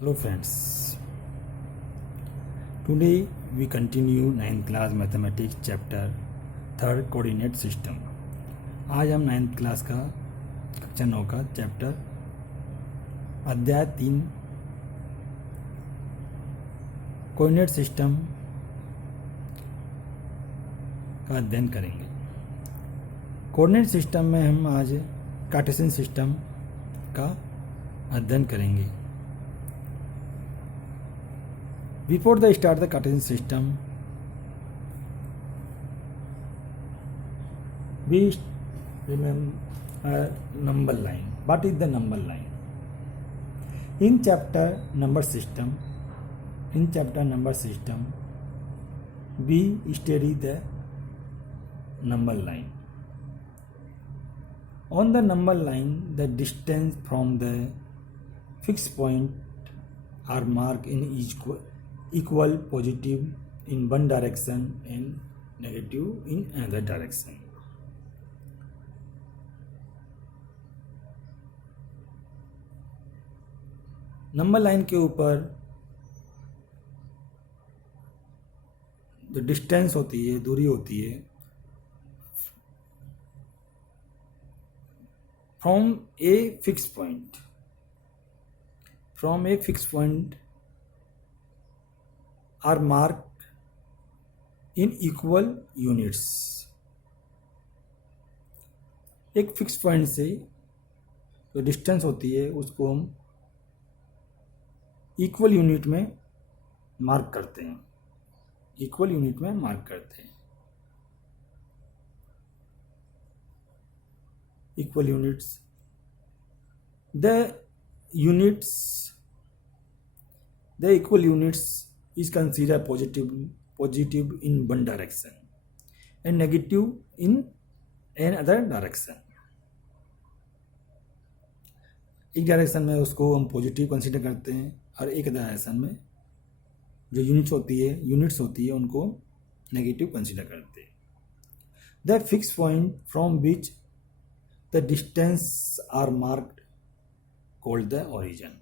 Hello friends, today we continue 9th class mathematics chapter 3rd coordinate system। आज हम 9th class का कक्षा 9 का चैप्टर अध्याय 3 कोऑर्डिनेट सिस्टम का अध्ययन करेंगे। कोऑर्डिनेट सिस्टम में हम आज कार्टेशियन सिस्टम का अध्ययन करेंगे। Before they start the Cartesian system, we remember a number line. What is the number line? In chapter number system, we study the number line. On the number line, the distance from the fixed point are marked in equal positive in one direction and negative in another direction। Number line के ऊपर जो distance होती है, दूरी होती है, from a fix point are mark in equal units. एक fix point से जो डिस्टेंस होती है उसको हम इक्वल यूनिट में मार्क करते हैं। Equal units the equal units is considered positive in one direction and negative in another direction। एक डायरेक्शन में उसको हम पॉजिटिव कंसीडर करते हैं और एक डायरेक्शन में जो यूनिट्स होती है उनको नेगेटिव कंसीडर करते हैं। The fix point from which the distance are marked called the origin.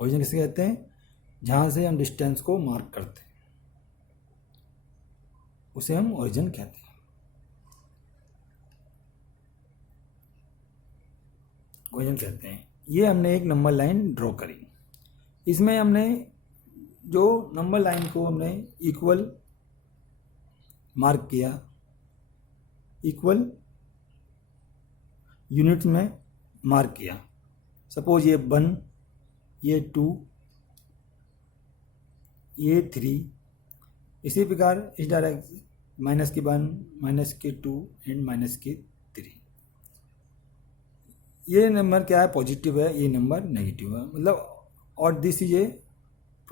Origin किसे कहते हैं? जहाँ से हम डिस्टेंस को मार्क करते हैं उसे हम ओरिजिन कहते हैं। ये हमने एक नंबर लाइन ड्रॉ करी। इसमें हमने जो नंबर लाइन को हमने इक्वल मार्क किया, इक्वल यूनिट में मार्क किया। सपोज ये 1, ये 2, ये 3। इसी प्रकार इस डायरेक्शन -1, -2 एंड -3। ये नंबर क्या है? पॉजिटिव है, ये नंबर नेगेटिव है। मतलब और this is a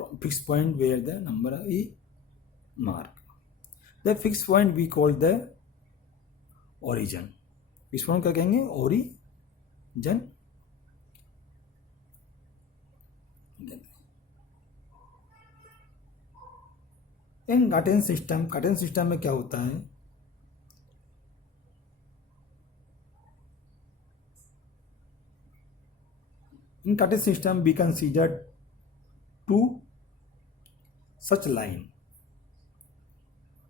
fix point where the number ई mark. The fix point we call the origin. Fix point क्या कहेंगे? ओरिजिन। इन कार्टेशियन सिस्टम में क्या होता है? In Cartesian system, we consider two such line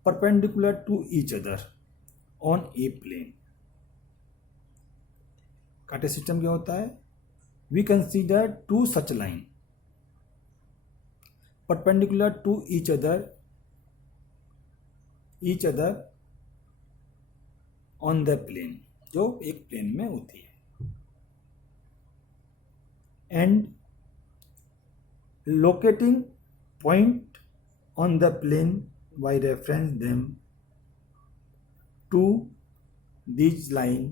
perpendicular to each other on a plane। Cartesian system क्या होता है? We consider two such line perpendicular to each other on the plane, जो एक plane में होती है। And locating point on the plane by reference them to these line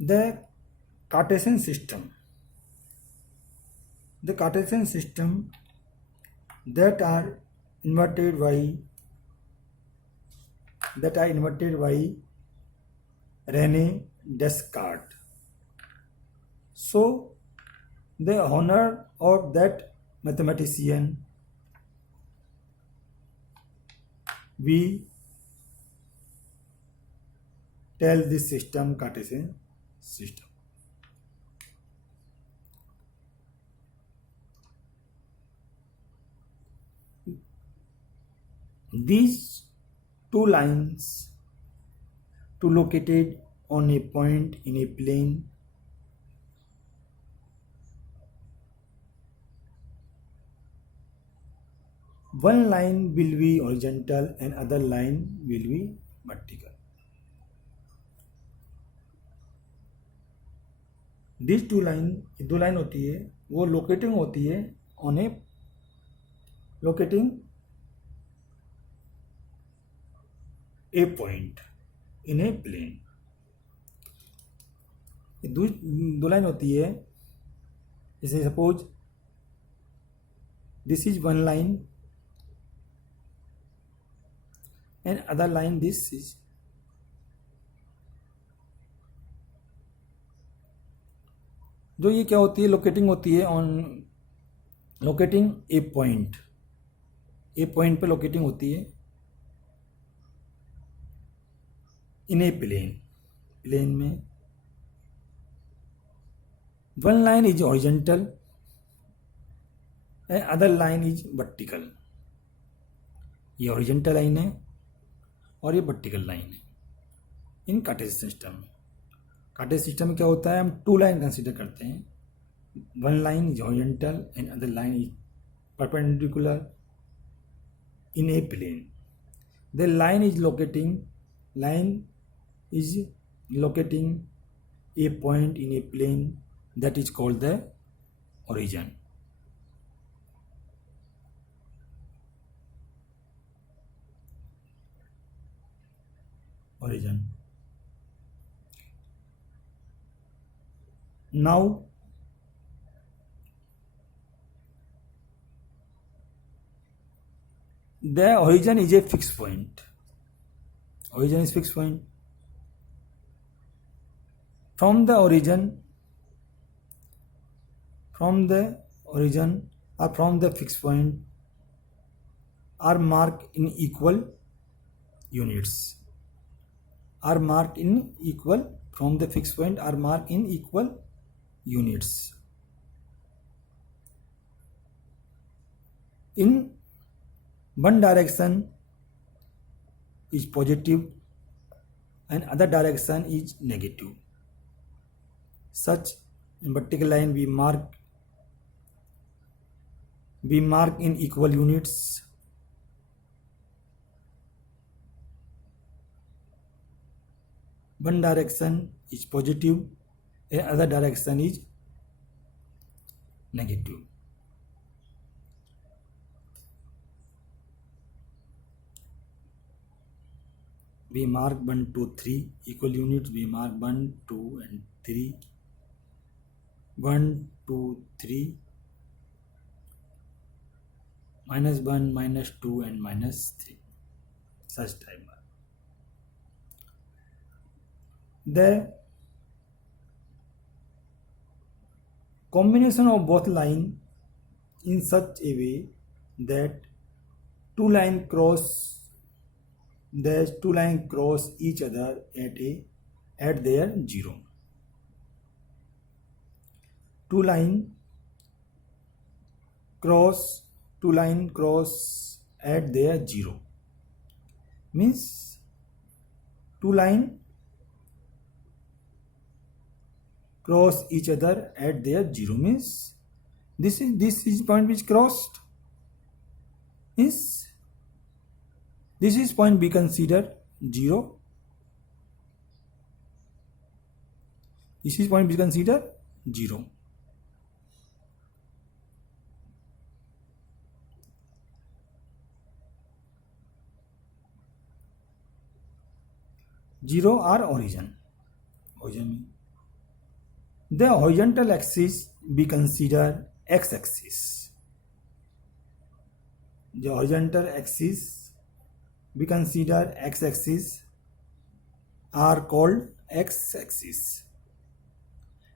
the Cartesian system that are inverted by René Descartes। So the honor of that mathematician, we tell this system Cartesian system. These two lines to located on a point in a plane one line will be horizontal and other line will be vertical. These two line होती है वो locating होती है on a locating a point in a plane. दो line होती है जैसे suppose this is one line and other line this is जो ये क्या होती है लोकेटिंग होती है ऑन लोकेटिंग ए पॉइंट पे लोकेटिंग होती है इन ए प्लेन में one line is horizontal and other line is vertical. ये हॉरिजॉन्टल लाइन है और ये वर्टिकल लाइन है इन कार्टेशियन सिस्टम में. कार्टेशियन सिस्टम में क्या होता है हम टू लाइन कंसीडर करते हैं. One line is horizontal and other line is perpendicular in a plane. The line is locating a point in a plane that is called the origin. Now the origin is a fixed point. Origin is fixed point. From the origin or from the fixed point are marked in equal units. From the fixed point are marked in equal units. In one direction is positive and other direction is negative. Such in vertical line we mark in equal units. One direction is positive and other direction is negative. We mark 1, 2, 3 equal units. We mark 1, 2 and 3. 1, 2, 3, minus 1, minus 2 and minus 3. Such type. The combination of both line in such a way that two line cross each other at their zero. Two line cross at their zero means two line cross each other at their zero means this is point which crossed is this is point be considered 0. This is point be considered 0. Zero are origin. The horizontal axis be considered x-axis. The horizontal axis be considered x-axis are called x-axis,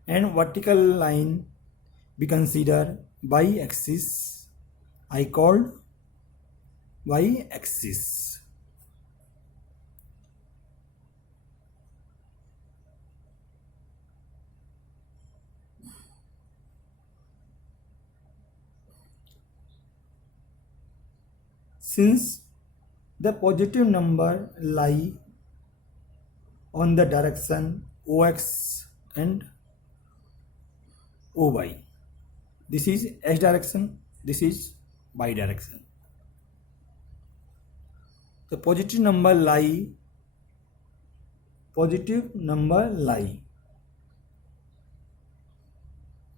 and vertical line be considered y-axis I called y axis. Since the positive number lie on the direction ox and oy, this is x direction, this is y direction. The positive number lie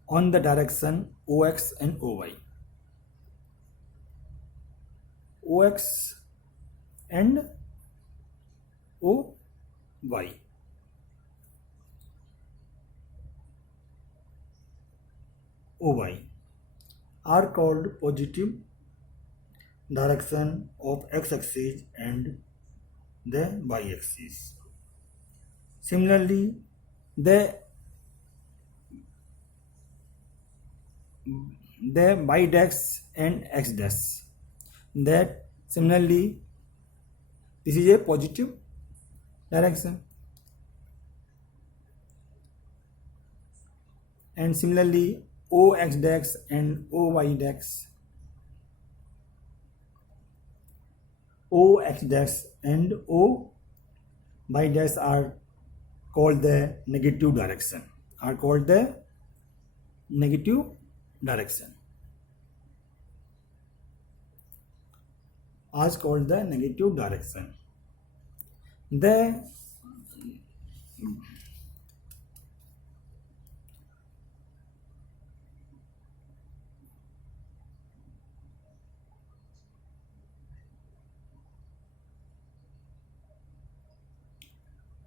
on the direction ox and oy. Ox and oy. Oy are called positive direction of x-axis and the y-axis. Similarly, the y dash and x dash, that similarly this is a positive direction, and similarly ox dash and oy dash, ox dash and oy dash are called the negative direction,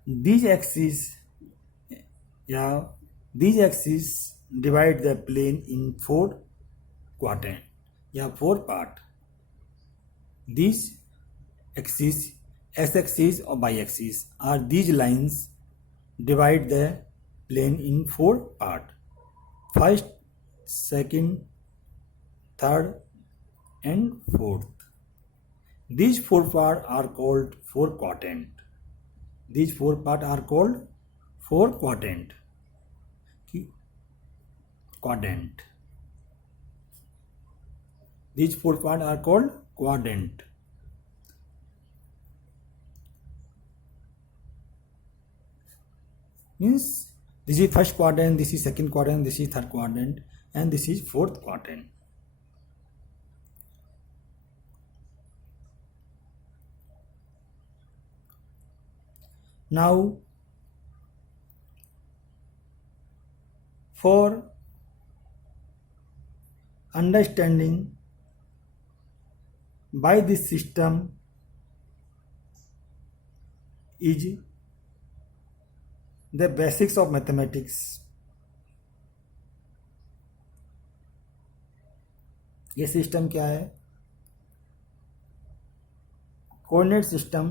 these axes divide the plane in 4 quadrant या 4 part. These axes, x-axis or y-axis, are these lines divide the plane in 4 part: first, second, third and fourth. These 4 parts are called 4 quadrant. These 4 parts are called 4 quadrant. These 4 parts are called quadrant. Means this is first quadrant, this is second quadrant, this is third quadrant, and this is fourth quadrant. Now, for understanding why this system is the basics of mathematics, ये system क्या है? Coordinate system,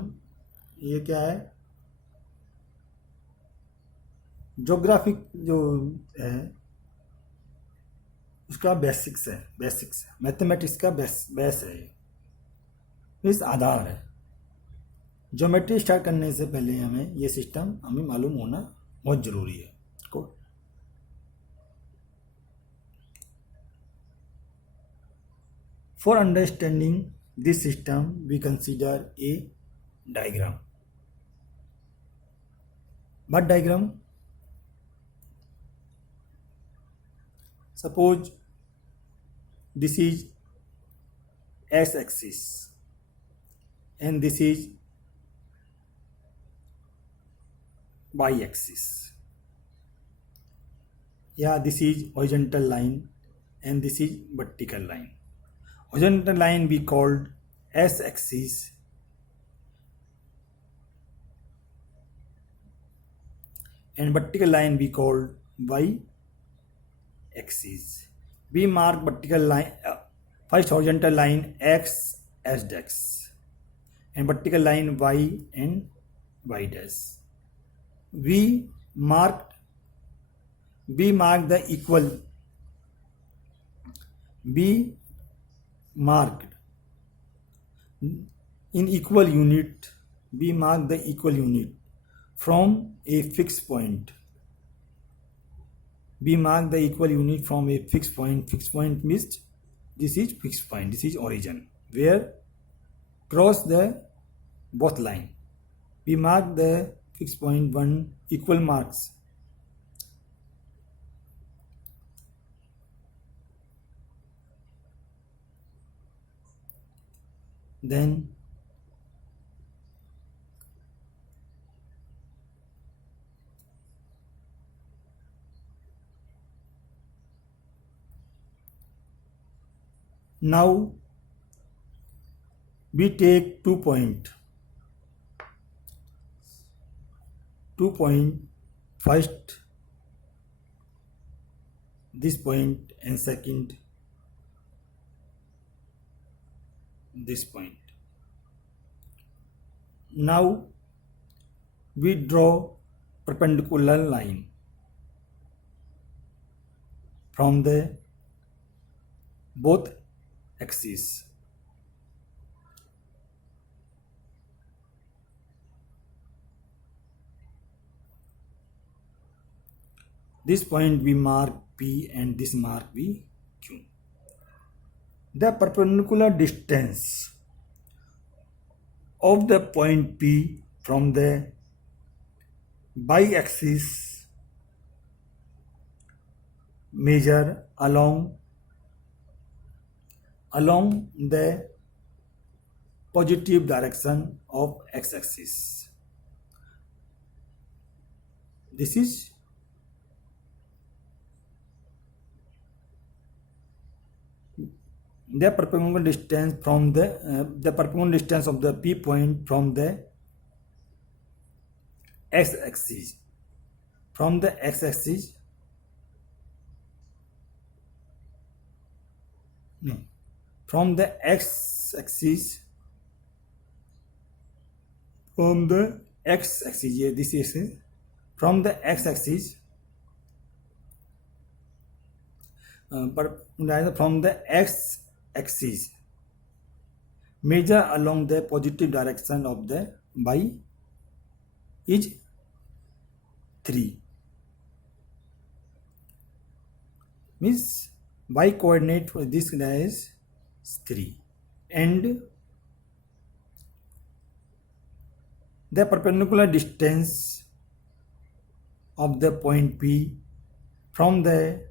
ये क्या है? Geographic जो है उसका basics है, मैथमेटिक्स का बेस है, इस आधार है. ज्योमेट्री स्टार्ट करने से पहले हमें ये सिस्टम मालूम होना बहुत जरूरी है. For understanding this system, we consider a diagram. What diagram? Suppose this is x-axis and this is y-axis. Yeah, this is horizontal line and this is vertical line. Horizontal line we called s-axis and vertical line we called y-axis. We mark vertical line, first horizontal line x as dash and vertical line y and y dash. We mark the equal. We marked in equal unit. We mark the equal unit from a fixed point. We mark the equal unit from a fixed point. Fixed point means this is fixed point, this is origin, where cross the both line. We mark the fixed point 1 equal marks. Then now we take 2 point. 2 point first this point and second this point. Now we draw perpendicular line from the both axes. This point we mark P and this mark we Q. The perpendicular distance of the point P from the y-axis measure along the positive direction of x-axis. This is the perpendicular distance from the perpendicular distance of the P point from the x-axis. From the x-axis, from the x-axis, from the x-axis, yeah, this is from the x-axis. From the x-axis measure along the positive direction of the y is 3. Means y coordinate for this guy is 3, and the perpendicular distance of the point P from the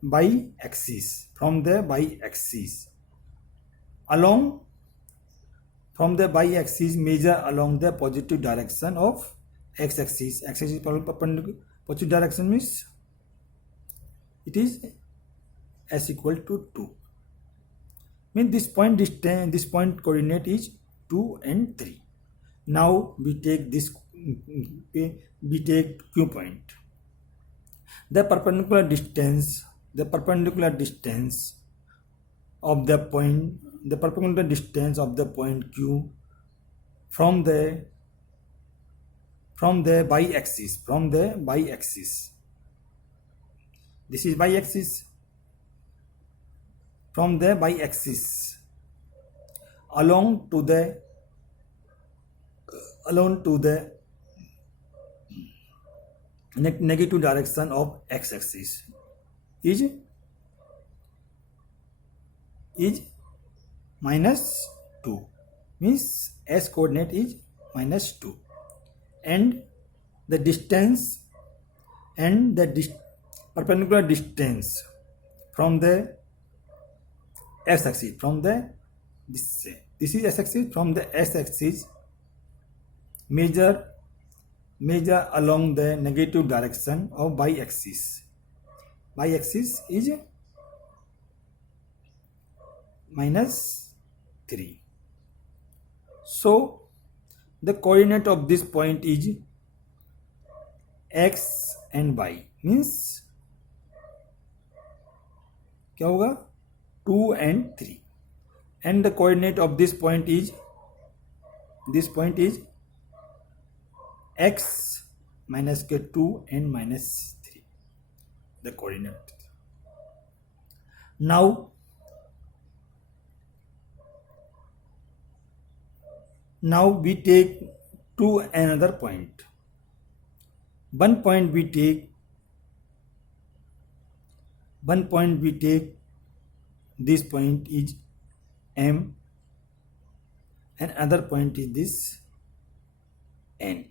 y-axis, along from the y-axis measure along the positive direction of x-axis. X-axis perpendicular positive direction means it is s equal to 2. Means this point distance, this point coordinate is 2 and 3. Now we take this, we take Q point. The perpendicular distance of the point Q from the y-axis, this is y-axis, from the y-axis along to the negative direction of x-axis is minus 2. Means s coordinate is minus 2, and the distance and the perpendicular distance from the s-axis, from the this is s-axis, from the s-axis measure along the negative direction of y-axis. Y-axis is minus 3. So the coordinate of this point is x and y. Means क्या होगा 2 and 3, and the coordinate of this point is x minus k 2 and minus 3, the coordinate. Now we take to another point. One point we take this point is M, and other point is this N.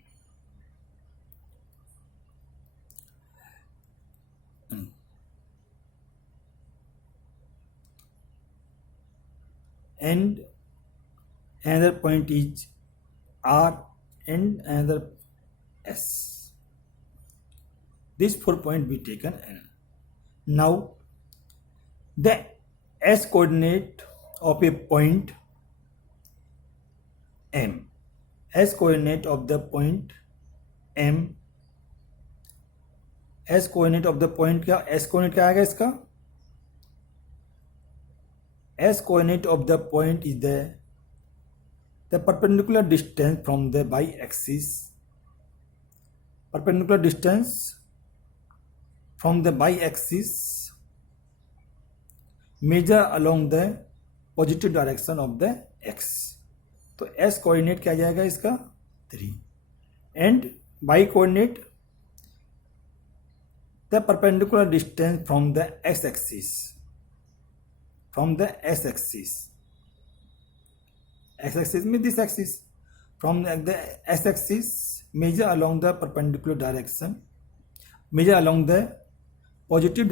And another point is R, and another S. These 4 points be taken. Now the S coordinate of a point M, S coordinate of the point M, S coordinate of the point क्या, S coordinate क्या आएगा इसका? S coordinate of the point is the perpendicular distance from the y-axis, perpendicular distance from the y-axis measure along the positive direction of the x. तो S coordinate क्या जाएगा इसका 3, and y coordinate the perpendicular distance from the x-axis, x-axis means this axis, from the x-axis measure along the perpendicular direction, measure along the positive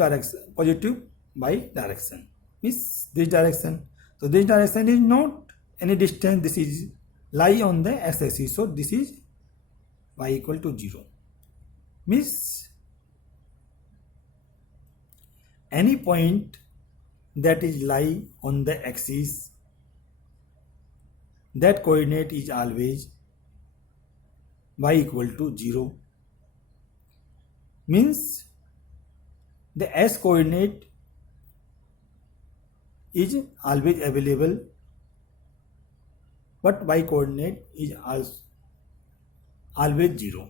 y direction, means this direction. So this direction is not any distance, this is lie on the x-axis, so this is y equal to 0, means any point that is lie on the axis, that coordinate is always y equal to 0, means the S coordinate is always available, but y coordinate is always 0.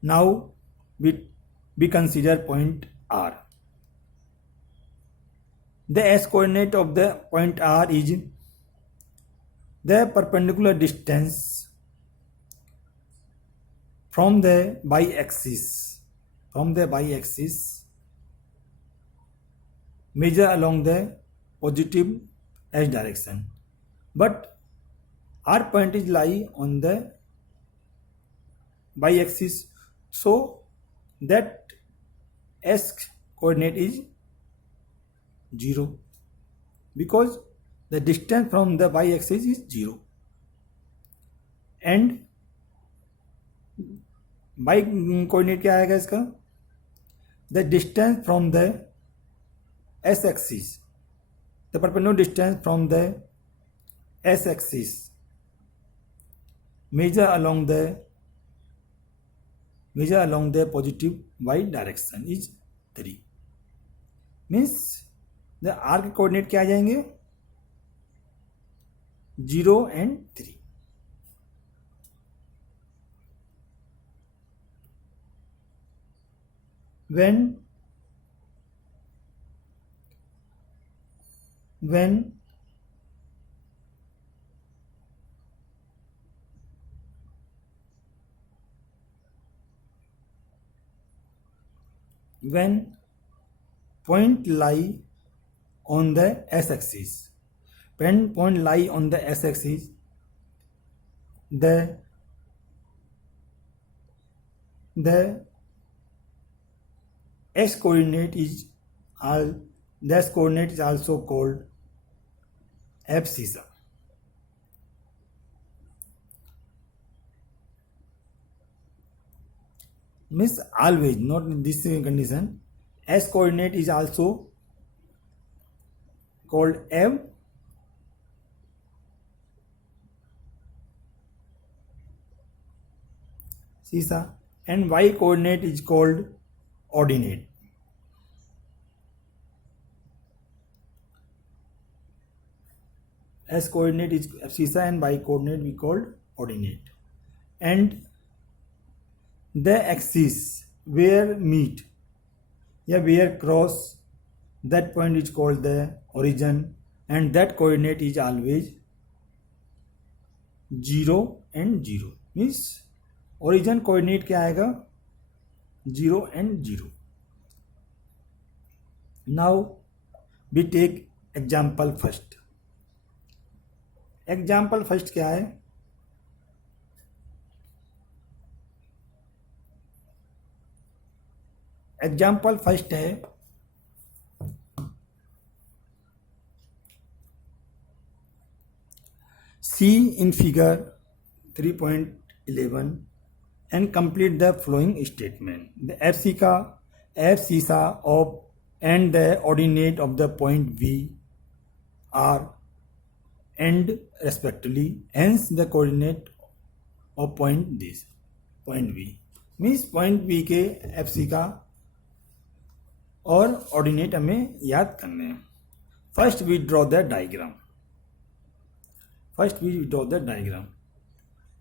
Now we consider point R. The S coordinate of the point R is the perpendicular distance from the y-axis, measure along the positive x direction, but R point is lie on the y-axis, so that S coordinate is 0, because the distance from the y-axis is 0, and y coordinate क्या आएगा इसका, the distance from the s-axis, the perpendicular distance from the s-axis measure along the positive y direction is 3, means the R के coordinate क्या आ जाएंगे 0 and 3. When point lie on the s-axis, when point lie on the s-axis, the s coordinate is also called abscissa. Means always, not in this condition, s coordinate is also called abscissa, and y coordinate is called ordinate. S coordinate is abscissa and y coordinate we called ordinate. And the axis where meet या where cross that point is called the origin, and that coordinate is always 0 and 0. Means origin coordinate क्या आएगा, 0 and 0. Now we take example first. Example first क्या है, example first है सी in figure 3.11 and complete the following statement. The abscissa of and the ordinate of the point V are and respectively, hence the coordinate of point V. Means point V के abscissa और ordinate हमें याद करने हैं. First we draw the diagram.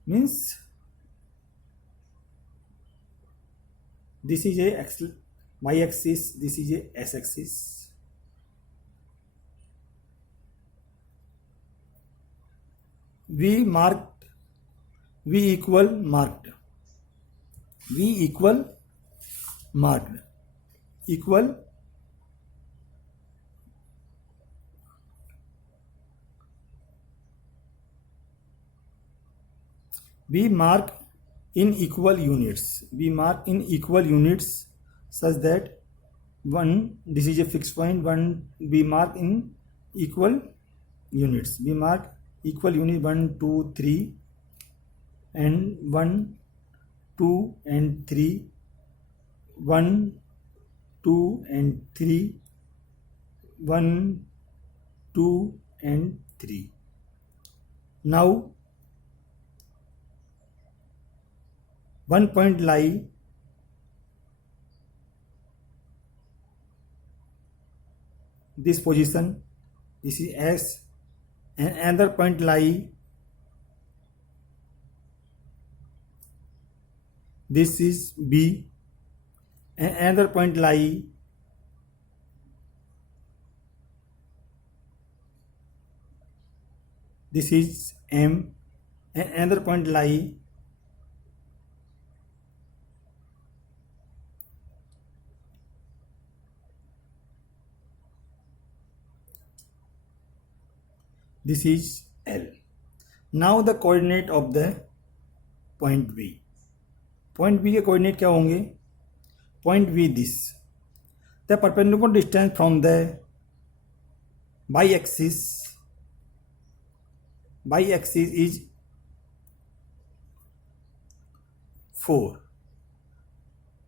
Means this is a y axis, this is a s axis. V equal marked equal we mark in equal units such that one, this is a fixed point, one we mark in equal units. We mark equal unit 1 2 3 and 1 2 and 3, 1 2 and 3, 1 2 and 3. Now one point lie this position, this is S, and another point lie this is B, and another point lie this is M, and another point lie this is L. Now the coordinate of the point V. Point V के coordinate क्या होंगे, point V this. The perpendicular distance from the y-axis is 4.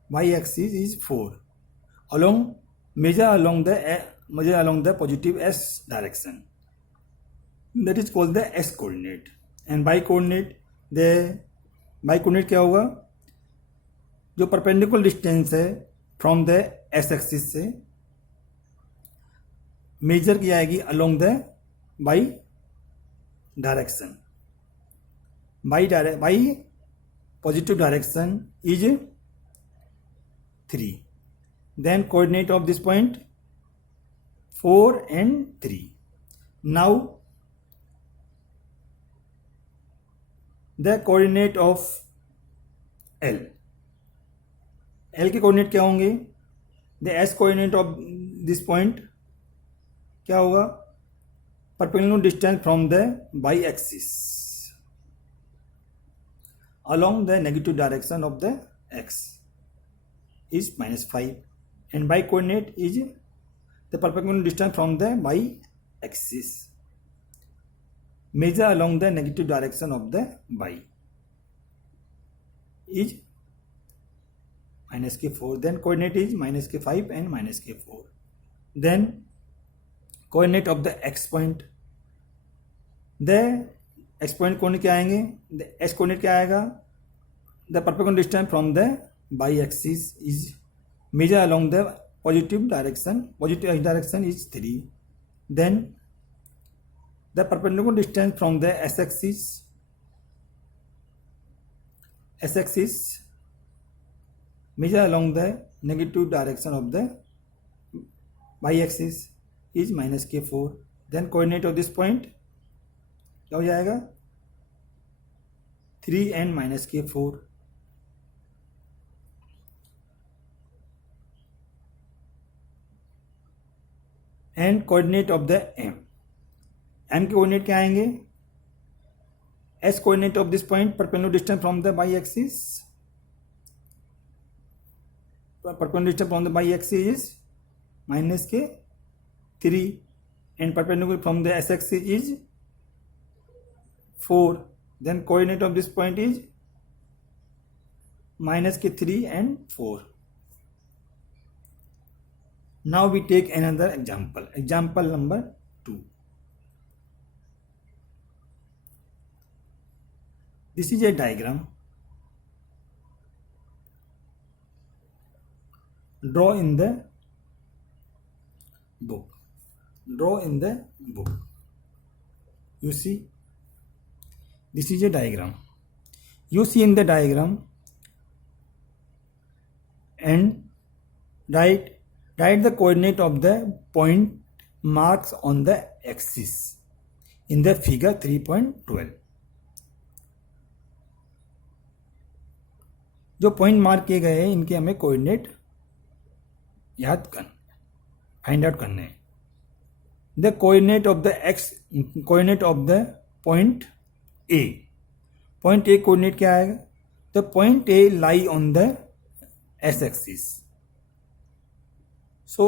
Y-axis is 4. Measure along the positive S direction. That is called the S coordinate. And y coordinate क्या होगा, जो perpendicular distance है from the x axis से, measure की जाएगी along the y direction. Y positive direction is 3. Then coordinate of this point 4 and 3. Now the coordinate of L. L के coordinate क्या होंगे, the x coordinate of this point क्या होगा, perpendicular distance from the y axis along the negative direction of the x is -5, and y coordinate is the perpendicular distance from the y axis. Measure along the negative direction of the y is -k4. Then coordinate is -k5 and -k4. Then coordinate of the x point. The x point coordinate क्या आएंगे, the s coordinate क्या आएगा, the perpendicular distance from the y axis is measure along the positive x direction is 3. Then the perpendicular distance from the s axis measure along the negative direction of the y axis is -k4, then coordinate of this point क्या हो जाएगा 3n -k4, and coordinate of the m के coordinate क्या आएंगे s coordinate of this point perpendicular distance from the y axis, perpendicular distance from the y-axis is -k3 and perpendicular from the s-axis is 4, then coordinate of this point is -k3 and 4. Now we take another example number 2. This is a diagram. Draw in the book. You see, this is a diagram. You see in the diagram and write the coordinate of the point marks on the axis in the figure 3.12. जो point mark किए गए हैं इनके हमें coordinate याद कर find out करने हैं. The coordinate of the point A coordinate क्या आएगा the point A lie on the x axis. So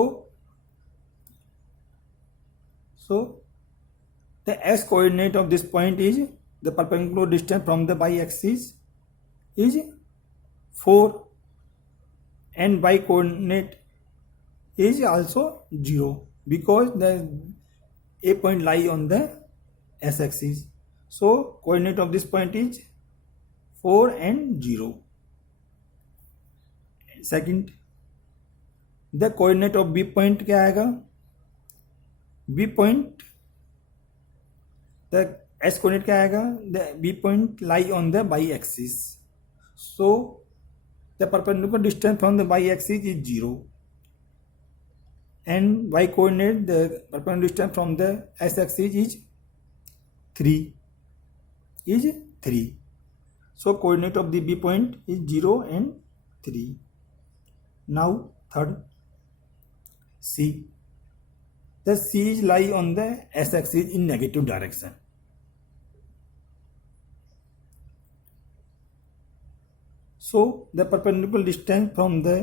the x coordinate of this point is the perpendicular distance from the y axis is 4 and y coordinate is also 0 because the a point lie on the s axis. So coordinate of this point is 4 and 0. Second, the coordinate of b point क्या आएगा b point, the s coordinate क्या आएगा the b point lie on the y axis. So the perpendicular distance from the y axis is 0 and y coordinate the perpendicular distance from the s axis is 3. So coordinate of the b point is 0 and 3. Now third, c. The c is lie on the s axis in negative direction. So the perpendicular distance from the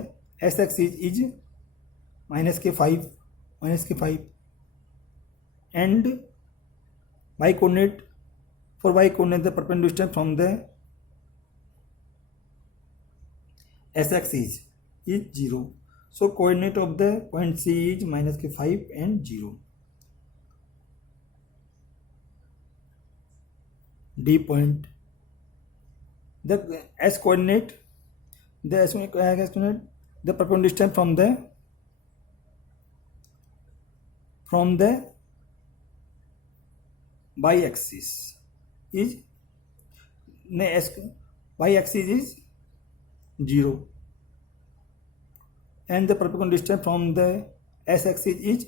s axis is -k5 and y coordinate the perpendicular distance from the s axis is 0. So coordinate of the point C is -k5 and 0. D point, the s coordinate the perpendicular distance from the y axis is y axis is 0 and the perpendicular distance from the s axis is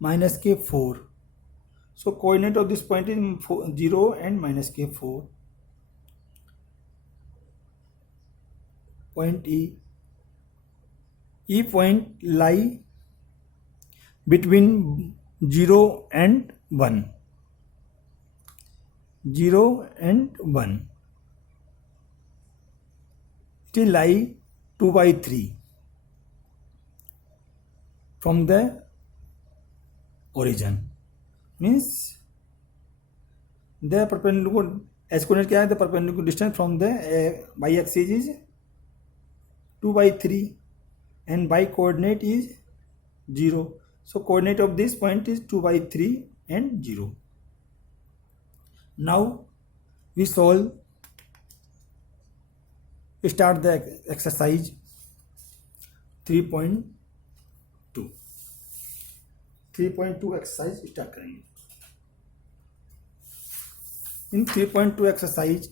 -k4. So coordinate of this point is 0 and -k4. Point E point lie between 0 and 1. 0 and 1. It will lie 2/3 from the origin. Means the perpendicular s coordinate क्या है the perpendicular distance from the y axis is 2/3 and y coordinate is 0. So coordinate of this point is 2/3 and 0. Now we start the exercise 3.2. 3.2 exercise start करेंगे. In 3.2 exercise